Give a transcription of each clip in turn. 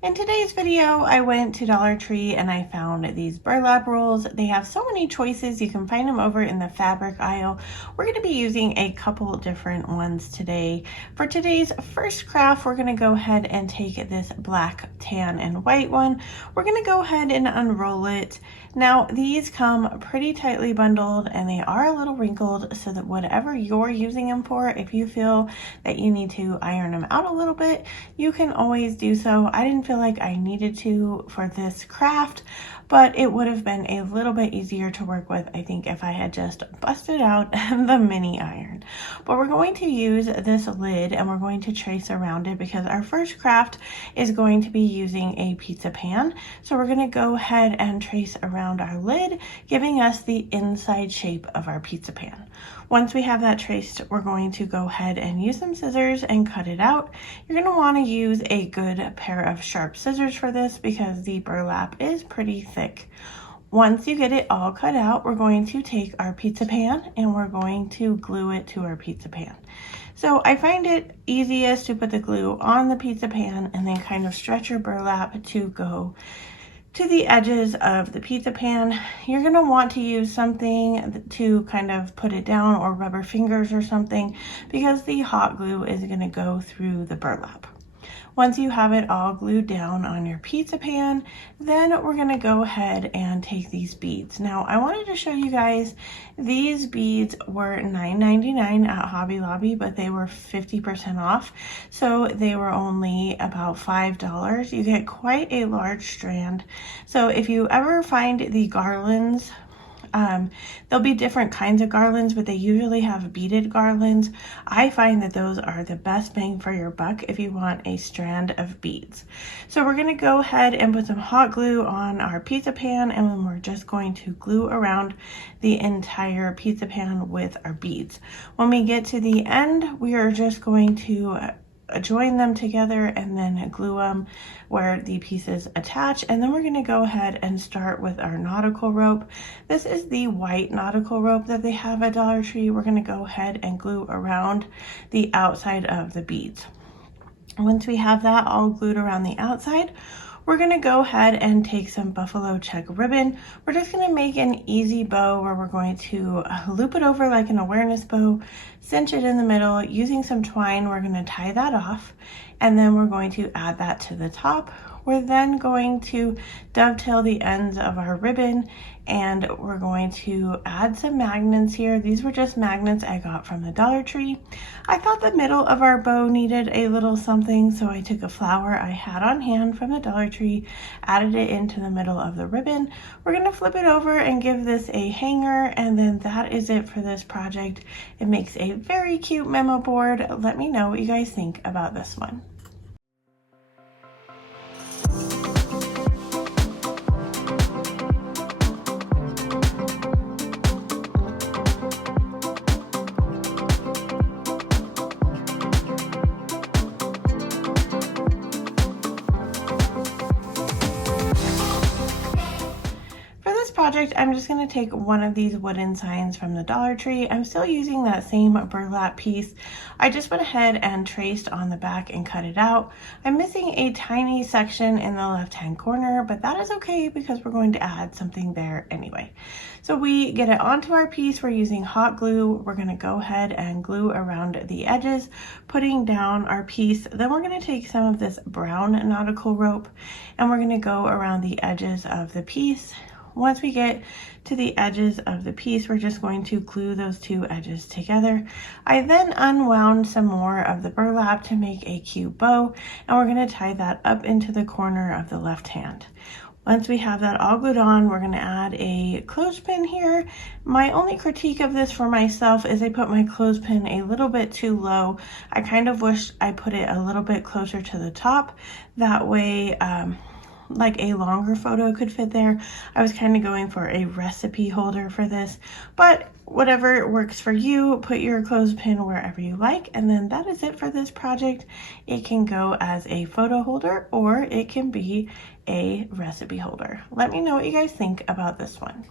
In today's video, I went to Dollar Tree and I found these burlap rolls. They have so many choices. You can find them over in the fabric aisle. We're going to be using a couple different ones today. For today's first craft, we're going to go ahead and take this black, tan, and white one. We're going to go ahead and unroll it. Now, these come pretty tightly bundled and they are a little wrinkled, so that whatever you're using them for, if you feel that you need to iron them out a little bit, you can always do so. I didn't feel like I needed to for this craft, but it would have been a little bit easier to work with, I think, if I had just busted out the mini iron. But we're going to use this lid and we're going to trace around it because our first craft is going to be using a pizza pan. So we're going to go ahead and trace around our lid, giving us the inside shape of our pizza pan. Once we have that traced, we're going to go ahead and use some scissors and cut it out. You're going to want to use a good pair of sharp scissors for this because the burlap is pretty thick. Once you get it all cut out, we're going to take our pizza pan and we're going to glue it to our pizza pan. So I find it easiest to put the glue on the pizza pan and then kind of stretch your burlap to go to the edges of the pizza pan. You're going to want to use something to kind of put it down, or rubber fingers or something, because the hot glue is going to go through the burlap. Once you have it all glued down on your pizza pan, then we're going to go ahead and take these beads. Now, I wanted to show you guys, these beads were $9.99 at Hobby Lobby, but they were 50% off. So they were only about $5. You get quite a large strand. So if you ever find the garlands, there'll be different kinds of garlands, but they usually have beaded garlands. I find that those are the best bang for your buck if you want a strand of beads. So we're going to go ahead and put some hot glue on our pizza pan, and then we're just going to glue around the entire pizza pan with our beads. When we get to the end, we are just going to join them together and then glue them where the pieces attach. And then we're going to go ahead and start with our nautical rope. This is the white nautical rope that they have at Dollar Tree. We're going to go ahead and glue around the outside of the beads. Once we have that all glued around the outside, we're going to go ahead and take some buffalo check ribbon. We're just going to make an easy bow where we're going to loop it over like an awareness bow, cinch it in the middle. Using some twine, we're going to tie that off, and then we're going to add that to the top. We're then going to dovetail the ends of our ribbon, and we're going to add some magnets here. These were just magnets I got from the Dollar Tree. I thought the middle of our bow needed a little something, so I took a flower I had on hand from the Dollar Tree, added it into the middle of the ribbon. We're going to flip it over and give this a hanger, and then that is it for this project. It makes a very cute memo board. Let me know what you guys think about this one. Project, I'm just going to take one of these wooden signs from the Dollar Tree. I'm still using that same burlap piece. I just went ahead and traced on the back and cut it out. I'm missing a tiny section in the left-hand corner, but that is okay because we're going to add something there anyway. So we get it onto our piece. We're using hot glue. We're going to go ahead and glue around the edges, putting down our piece. Then we're going to take some of this brown nautical rope and we're going to go around the edges of the piece. Once we get to the edges of the piece, we're just going to glue those two edges together. I then unwound some more of the burlap to make a cute bow, and we're going to tie that up into the corner of the left hand. Once we have that all glued on, we're going to add a clothespin here. My only critique of this for myself is I put my clothespin a little bit too low. I kind of wish I put it a little bit closer to the top. That way, like a longer photo could fit there. I was kind of going for a recipe holder for this, but whatever works for you, put your clothespin wherever you like. And then that is it for this project. It can go as a photo holder or it can be a recipe holder. Let me know what you guys think about this one.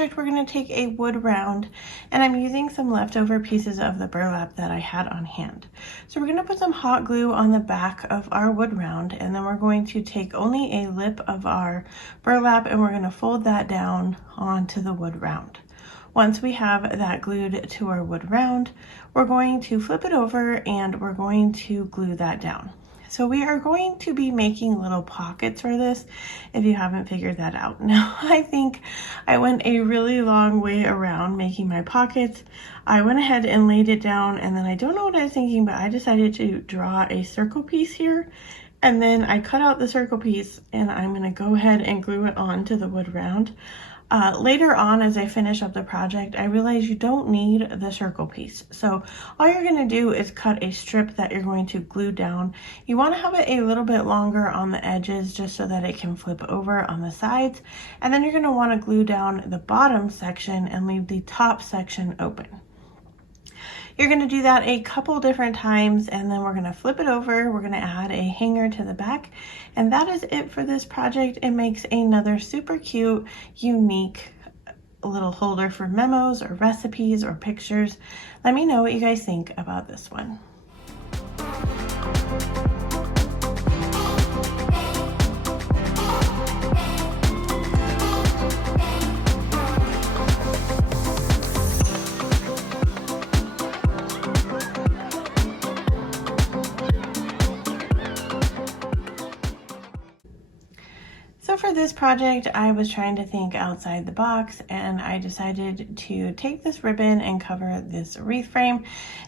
project, we're going to take a wood round, and I'm using some leftover pieces of the burlap that I had on hand. So we're going to put some hot glue on the back of our wood round, and then we're going to take only a lip of our burlap and we're going to fold that down onto the wood round. Once we have that glued to our wood round, we're going to flip it over and we're going to glue that down. So we are going to be making little pockets for this, if you haven't figured that out. Now, I think I went a really long way around making my pockets. I went ahead and laid it down, and then I don't know what I was thinking, but I decided to draw a circle piece here. And then I cut out the circle piece, and I'm gonna go ahead and glue it onto the wood round. Later on, as I finish up the project, I realized you don't need the circle piece. So all you're going to do is cut a strip that you're going to glue down. You want to have it a little bit longer on the edges just so that it can flip over on the sides. And then you're going to want to glue down the bottom section and leave the top section open. You're going to do that a couple different times, and then we're going to flip it over. We're going to add a hanger to the back, and that is it for this project. It makes another super cute, unique little holder for memos or recipes or pictures. Let me know what you guys think about this one. So for this project, I was trying to think outside the box, and I decided to take this ribbon and cover this wreath frame.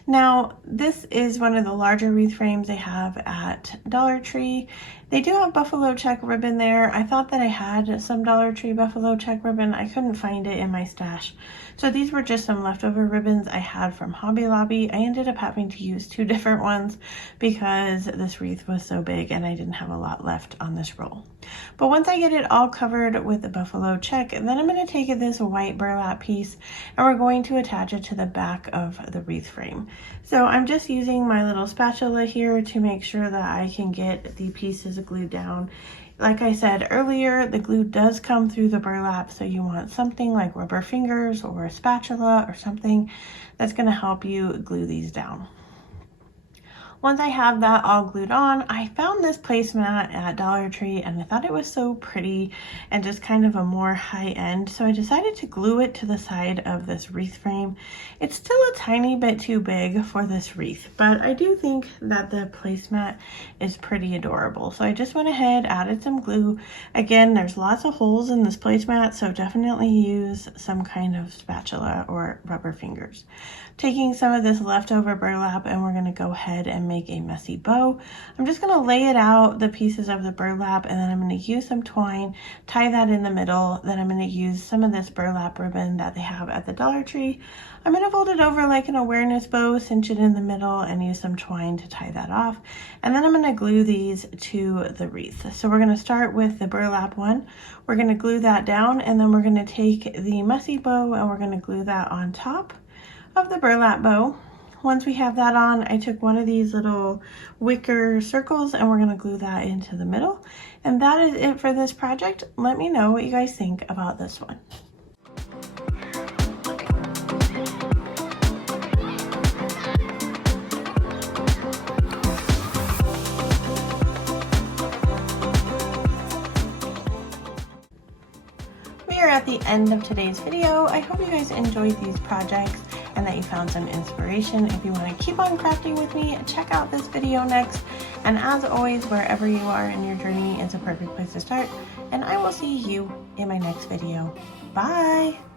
Now, this is one of the larger wreath frames they have at Dollar Tree. They do have buffalo check ribbon there. I thought that I had some Dollar Tree buffalo check ribbon. I couldn't find it in my stash. So these were just some leftover ribbons I had from Hobby Lobby. I ended up having to use 2 different ones because this wreath was so big and I didn't have a lot left on this roll. But once I get it all covered with the buffalo check, then I'm going to take this white burlap piece and we're going to attach it to the back of the wreath frame. So I'm just using my little spatula here to make sure that I can get the pieces glued down. Like I said earlier, the glue does come through the burlap, so you want something like rubber fingers or a spatula or something that's going to help you glue these down. Once I have that all glued on, I found this placemat at Dollar Tree and I thought it was so pretty and just kind of a more high-end, so I decided to glue it to the side of this wreath frame. It's still a tiny bit too big for this wreath, but I do think that the placemat is pretty adorable. So I just went ahead, added some glue. Again, there's lots of holes in this placemat, so definitely use some kind of spatula or rubber fingers. Taking some of this leftover burlap, and we're going to go ahead and make a messy bow. I'm just going to lay it out, the pieces of the burlap, and then I'm going to use some twine, tie that in the middle. Then I'm going to use some of this burlap ribbon that they have at the Dollar Tree. I'm going to fold it over like an awareness bow, cinch it in the middle, and use some twine to tie that off. And then I'm going to glue these to the wreath. So we're going to start with the burlap one. We're going to glue that down, and then we're going to take the messy bow and we're going to glue that on top of the burlap bow. Once we have that on, I took one of these little wicker circles and we're going to glue that into the middle. And that is it for this project. Let me know what you guys think about this one. We are at the end of today's video. I hope you guys enjoyed these projects and that you found some inspiration. If you want to keep on crafting with me, check out this video next. And as always, wherever you are in your journey is a perfect place to start. And I will see you in my next video. Bye!